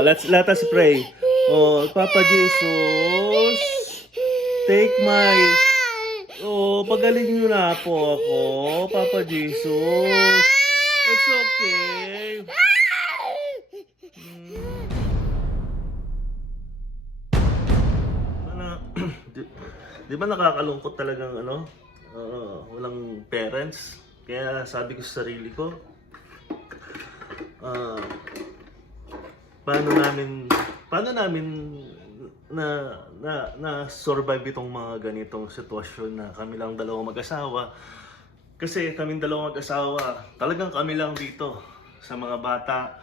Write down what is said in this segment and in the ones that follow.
Uh, let's let us pray. Oh, Papa Jesus, take my Oh, pagaling niyo na po ako, Papa Jesus. It's okay. Ano, di, di ba nakakalungkot talagang ano, uh, walang parents? Kaya sabi ko sa sarili ko, ah, paano namin paano namin na na na survive itong mga ganitong sitwasyon na kami lang dalawang mag-asawa? Kasi kaming dalawang mag-asawa talagang kami lang dito sa mga bata.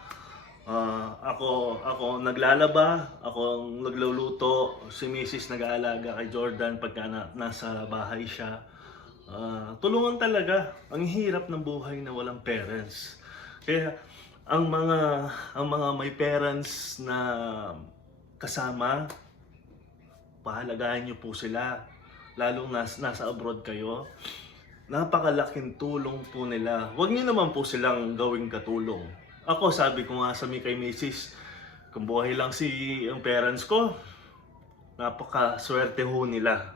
Ah, ako ako naglalaba ako nagluluto. Si Mrs. nag-aalaga kay Jordan pagka na, nasa bahay siya. Ah, tulungan talaga. Ang hirap ng buhay na walang parents. Kaya ang mga ang mga may parents na kasama pahalagahan niyo po sila lalong nas, nasa abroad kayo. Napakalaking tulong po nila. Huwag niyo naman po silang gawing katulong. Ako sabi ko nga sa kay Mrs. kung buhay lang si ang parents ko napaka swerte ho nila.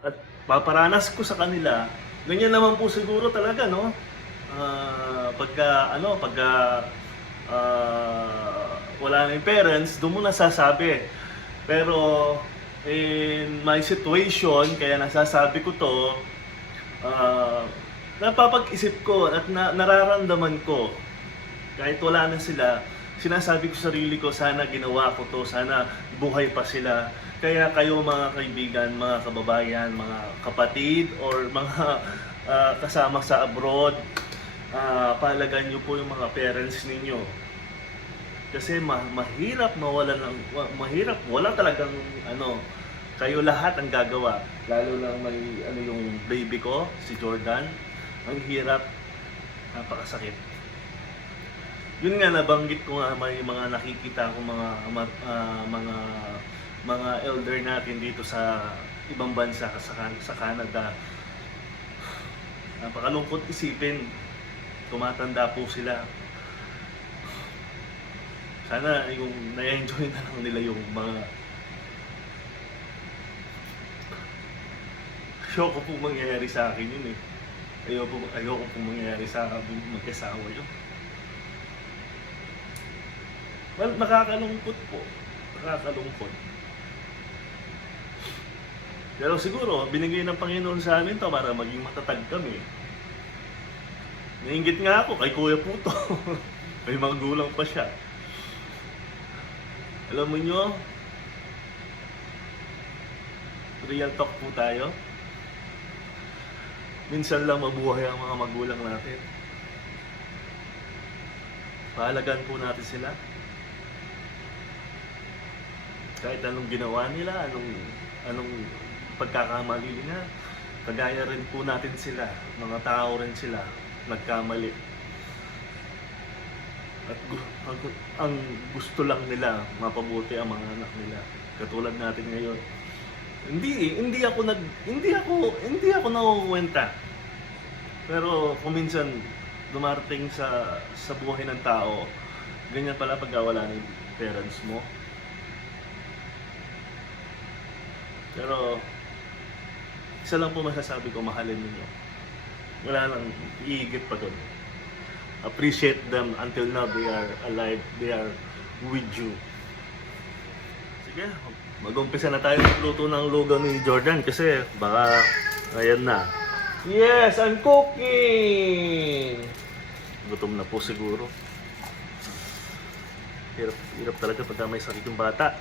At paparanas ko sa kanila ganyan naman po siguro talaga no Ah, pagka ano pagka ah, wala na yung parents doon mo nasasabi. Pero in my situation kaya nasasabi ko to ah, napapag-isip ko at na, nararamdaman ko. Kahit wala na sila sinasabi ko sa sarili ko sana ginawa ko to sana buhay pa sila. Kaya kayo mga kaibigan mga kababayan mga kapatid or mga ah, kasama sa abroad ah pahalagan niyo po yung mga parents ninyo. Kasi ma- mahirap mawalan ng wa- mahirap wala talagang ano kayo lahat ang gagawa. Lalo lang may ano yung baby ko, si Jordan. Ang hirap, napakasakit. Yun nga nabanggit ko nga may mga nakikita ko mga ma- ah, mga mga elder natin dito sa ibang bansa sa sa Canada. Napakalungkot isipin tumatanda po sila. Sana yung na-enjoy na lang nila yung mga show ko po mangyayari sa akin yun eh. Ayoko, ayoko po mangyayari sa aming mag-asawa yun. Well, nakakalungkot po. Nakakalungkot. Pero siguro, binigay ng Panginoon sa amin to para maging matatag kami. Nainggit nga ako kay Kuya Puto. May mga gulang pa siya. Alam mo nyo, real talk po tayo. Minsan lang mabuhay ang mga magulang natin. Pahalagan po natin sila. Kahit anong ginawa nila, anong, anong pagkakamali nila, kagaya rin po natin sila, mga tao rin sila, nagkamali. At ang, ang gusto lang nila, mapabuti ang mga anak nila. Katulad natin ngayon. Hindi, hindi ako nag hindi ako hindi ako nakukwenta. Pero kung minsan dumarating sa sa buhay ng tao, ganyan pala pag wala na yung parents mo. Pero isa lang po masasabi ko, mahalin ninyo. Wala nang iigit pa doon. Appreciate them until now they are alive, they are with you. Sige, mag-umpisa na tayo magluto ng lugaw ni Jordan kasi baka ayan na. Yes, I'm cooking! Gutom na po siguro. Hirap, hirap talaga pagka may sakit yung bata.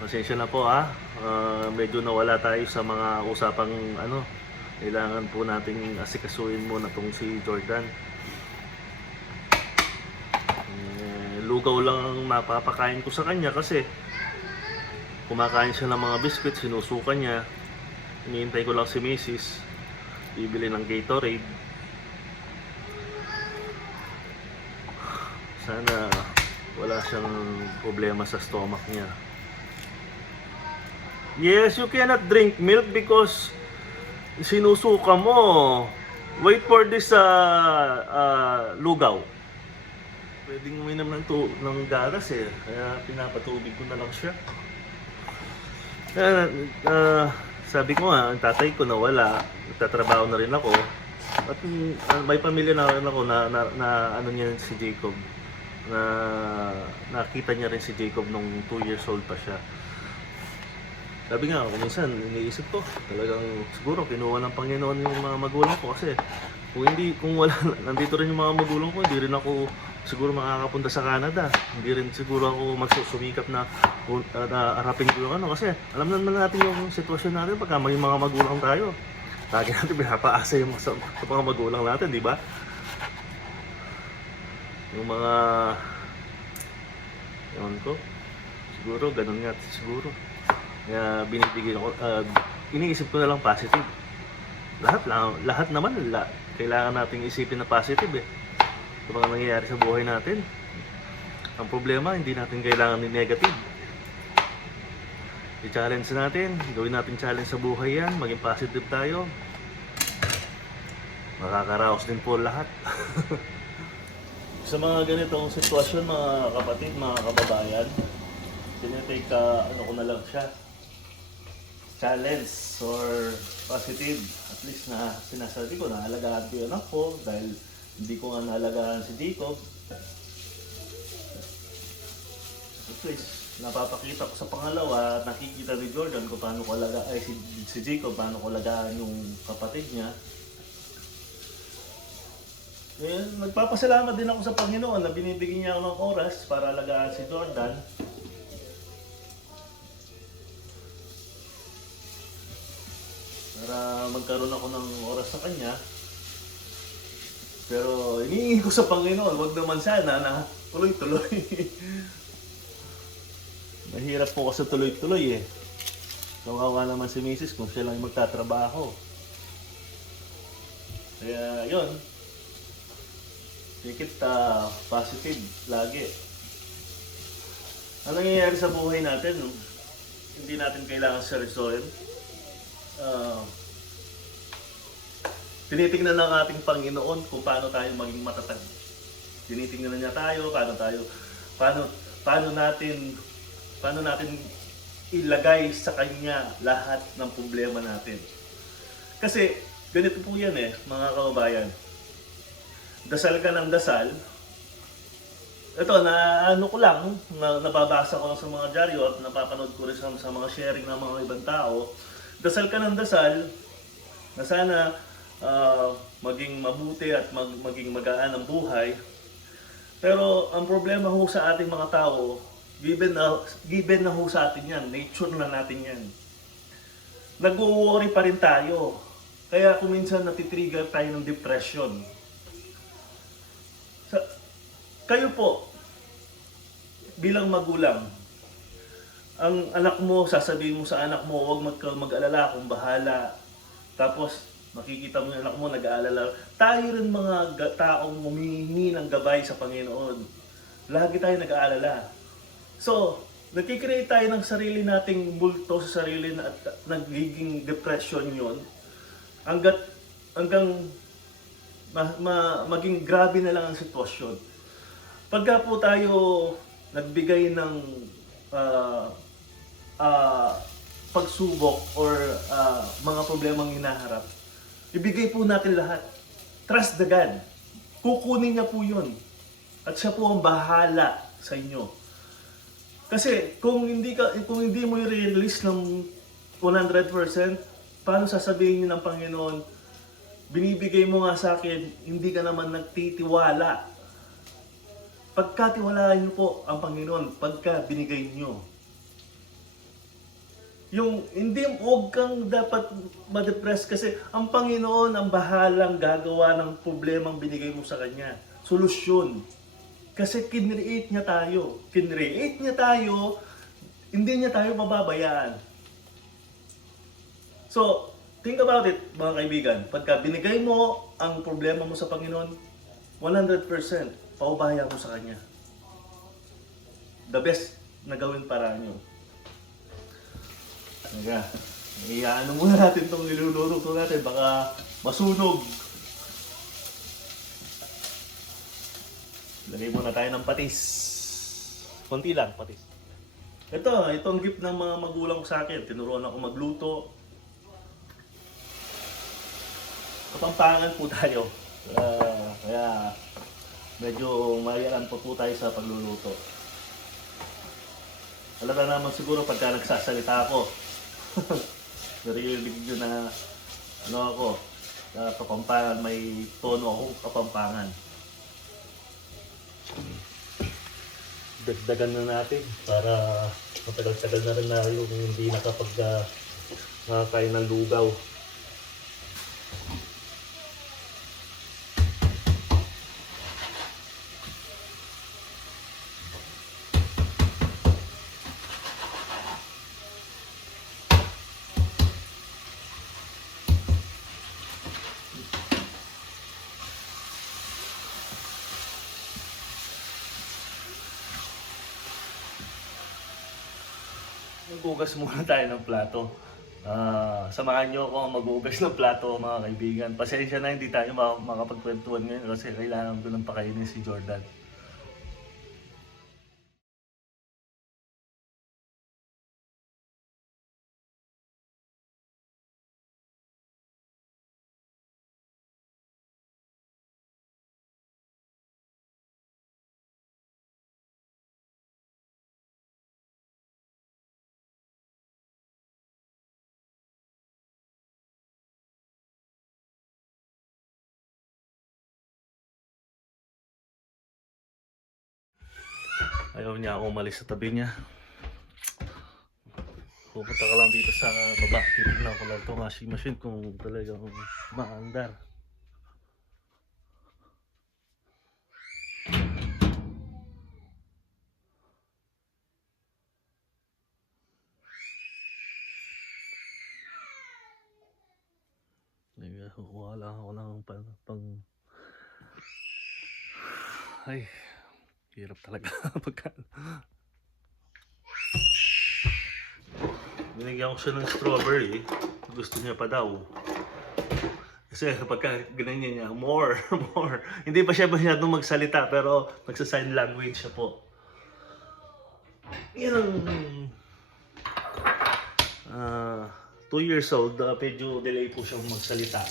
Pasensya na po ha. Ah, medyo nawala tayo sa mga usapang ano. Kailangan po nating asikasuin muna tong si Jordan. Eh, lugaw lang ang mapapakain ko sa kanya kasi kumakain siya ng mga biscuit, sinusukan niya. Iniintay ko lang si Mrs. Bibili ng Gatorade. Sana wala siyang problema sa stomach niya. Yes, you cannot drink milk because sinusuka mo. Wait for this uh, uh, lugaw. pwedeng uminom ng, tu- ng gatas eh. Kaya pinapatubig ko na lang siya. Kaya, ah, sabi ko nga, ang tatay ko nawala, nagtatrabaho na rin ako. At ah, may pamilya na rin ako na, na, na ano niya si Jacob. Na nakita niya rin si Jacob nung 2 years old pa siya. Sabi nga, kung minsan, iniisip ko, talagang siguro kinuha ng Panginoon yung mga magulang ko kasi kung hindi, kung wala, nandito rin yung mga magulang ko, hindi rin ako siguro makakapunta sa Canada. Hindi rin siguro ako magsusumikap na, uh, na ko yung ano kasi alam naman natin yung sitwasyon natin pagka may mga magulang tayo. Lagi natin pinapaasa yung sa, sa mga magulang natin, di ba? Yung mga, ewan ko, siguro, ganun nga, siguro. Kaya binibigyan ako, uh, iniisip ko na lang positive. Lahat lang, lahat naman, la, kailangan nating isipin na positive eh. Sa mga nangyayari sa buhay natin. Ang problema, hindi natin kailangan ni negative. I-challenge natin, gawin natin challenge sa buhay yan, maging positive tayo. Makakaraos din po lahat. sa mga ganitong sitwasyon, mga kapatid, mga kababayan, tinitake ka, ano ko na lang siya, challenge or positive. At least na sinasabi ko, naalagaan ko yung anak ko dahil hindi ko nga naalagaan si Jacob. At least, napapakita ko sa pangalawa, nakikita ni Jordan kung paano ko alaga, ay si, si Jacob, paano ko alagaan yung kapatid niya. Eh, nagpapasalamat din ako sa Panginoon na binibigyan niya ako ng oras para alagaan si Jordan. Para magkaroon ako ng oras sa kanya. Pero iniingi ko sa Panginoon, wag naman sana na tuloy-tuloy. Mahirap po kasi tuloy-tuloy eh. Kawawa naman si Mrs. kung siya lang magtatrabaho. Kaya yun. Take it uh, positive lagi. Ano nangyayari sa buhay natin? no? Hindi natin kailangan seryosohin uh, tinitingnan ng ating Panginoon kung paano tayo maging matatag. Tinitingnan na niya tayo, paano tayo, paano, paano natin, paano natin ilagay sa Kanya lahat ng problema natin. Kasi, ganito po yan eh, mga kababayan. Dasal ka ng dasal, ito, na ano ko lang, na, nababasa ko sa mga dyaryo at napapanood ko rin sa, sa mga sharing ng mga ibang tao, dasal ka ng dasal na sana ah, maging mabuti at mag, maging magaan ang buhay. Pero ang problema ho sa ating mga tao, given na, given na ho sa atin yan, nature na natin yan. Nag-worry pa rin tayo. Kaya kung minsan natitrigger tayo ng depression. Sa, kayo po, bilang magulang, ang anak mo, sasabihin mo sa anak mo, huwag mag-alala kung bahala. Tapos, makikita mo yung anak mo, nag-aalala. Tayo rin mga ga- taong humihingi ng gabay sa Panginoon. Lagi tayo nag-aalala. So, nagkikreate tayo ng sarili nating multo sa sarili na, at nagiging depression yon hanggat hanggang ma, ma- maging grabe na lang ang sitwasyon. Pagka po tayo nagbigay ng ah, ah, pagsubok or ah, mga problemang hinaharap, ibigay po natin lahat. Trust the God. Kukunin niya po yun. At siya po ang bahala sa inyo. Kasi kung hindi ka kung hindi mo i-release ng 100%, paano sasabihin niyo ng Panginoon, binibigay mo nga sa akin, hindi ka naman nagtitiwala. Pagkatiwalaan niyo po ang Panginoon, pagka binigay niyo. Yung hindi huwag kang dapat ma-depress kasi ang Panginoon ang bahalang gagawa ng problemang binigay mo sa Kanya. Solusyon. Kasi kinreate niya tayo. Kinreate niya tayo, hindi niya tayo mababayaan. So, think about it, mga kaibigan. Pagka binigay mo ang problema mo sa Panginoon, 100% paubaya mo sa Kanya. The best na gawin para nyo. Naga, iyaano muna natin itong niluluto natin. Baka masunog. Lagay muna tayo ng patis. Konti lang, patis. Ito, itong gift ng mga magulang ko sa akin. Tinuruan ako magluto. Kapampangan po tayo. Ah, kaya medyo mayalan po po tayo sa pagluluto. Halata naman siguro pagka nagsasalita ako. Naririnig nyo na ano ako, na kapampangan, may tono akong kapampangan. Dagdagan na natin para matagal-tagal na rin na yung hindi nakapag uh, nakakain ng lugaw. Maghugas muna tayo ng plato. Ah, samahan niyo ako maghugas ng plato mga kaibigan. Pasensya na hindi tayo ma- makapagkwentuhan ngayon kasi kailangan ko ng pakainin si Jordan. Ayaw niya ako umalis sa tabi niya. Pupunta ka lang dito sa baba. Titignan ko lang itong washing machine kung talagang maandar. Kukuha lang ako ng pang, pang... Ay, hirap talaga pagka... Binigyan ko siya ng strawberry. Gusto niya pa daw. Kasi pagka ganyan niya, more, more. Hindi pa siya masyadong magsalita pero nagsa-sign language siya po. Yan ang... ah two years old, uh, medyo delay po siyang magsalita.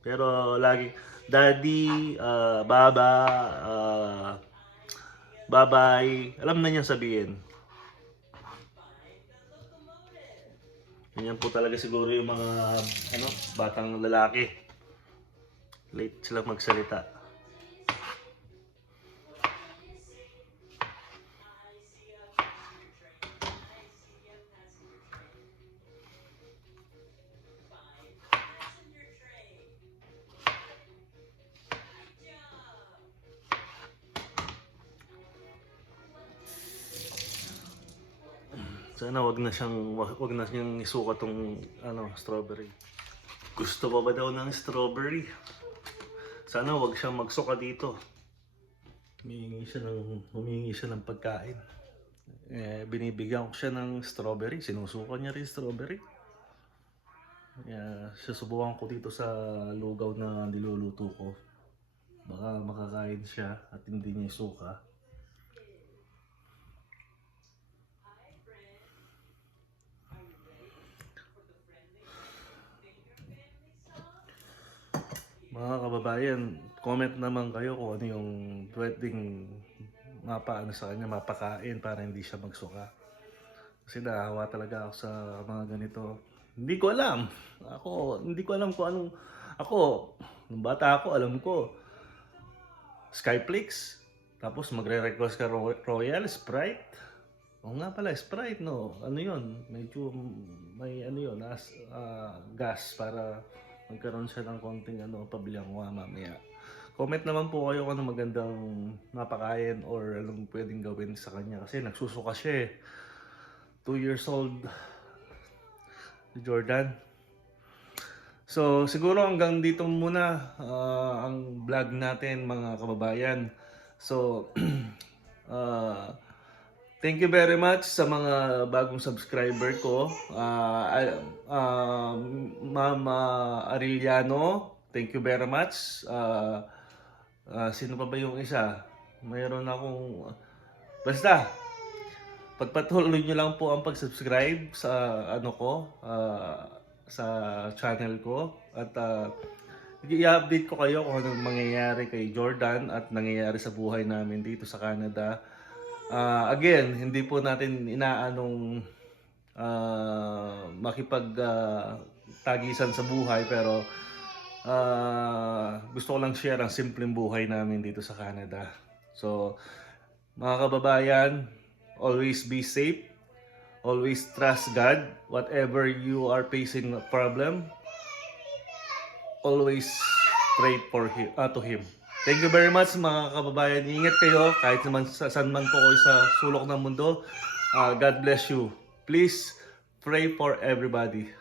Pero lagi, daddy, ah, baba, ah, bye-bye, alam na niya sabihin. Ganyan po talaga siguro yung mga ano, batang lalaki. Late sila magsalita. Sana wag na siyang wag na niyang isuka tong ano, strawberry. Gusto pa ba daw ng strawberry? Sana wag siyang magsuka dito. Humingi siya ng humingi siya ng pagkain. Eh, binibigyan ko siya ng strawberry. Sinusuka niya rin strawberry. Kaya susubukan ko dito sa lugaw na niluluto ko. Baka makakain siya at hindi niya isuka. Mga kababayan, comment naman kayo kung ano yung pwedeng mapaano sa kanya, mapakain para hindi siya magsuka. Kasi naawa talaga ako sa mga ganito. Hindi ko alam. Ako, hindi ko alam kung anong... Ako, nung bata ako, alam ko. Skyflix. Tapos magre-request ka Ro- Royal, Sprite. Oo nga pala, Sprite, no? Ano yun? Medyo may ano yun, as, ah, gas para magkaroon siya ng konting ano, pabilihan ko mamaya. Comment naman po kayo kung ano magandang mapakain or anong pwedeng gawin sa kanya kasi nagsusuka siya eh. 2 years old si Jordan. So siguro hanggang dito muna ah, ang vlog natin mga kababayan. So ah, Thank you very much sa mga bagong subscriber ko. Ah, ah, Mama Arellano, thank you very much. Ah, Ah, sino pa ba yung isa? Mayroon akong... Basta, pagpatuloy nyo lang po ang pag-subscribe sa ano ko, ah, sa channel ko. At ah, i-update ko kayo kung anong mangyayari kay Jordan at nangyayari sa buhay namin dito sa Canada. Ah, again, hindi po natin inaanong ah, makipag ah, tagisan sa buhay pero ah, gusto ko lang share ang simpleng buhay namin dito sa Canada. So, mga kababayan, always be safe. Always trust God. Whatever you are facing a problem, always pray for him, ah, to Him. Thank you very much mga kababayan. Ingat kayo kahit naman sa saan man po kayo sa sulok ng mundo. Ah, God bless you. Please pray for everybody.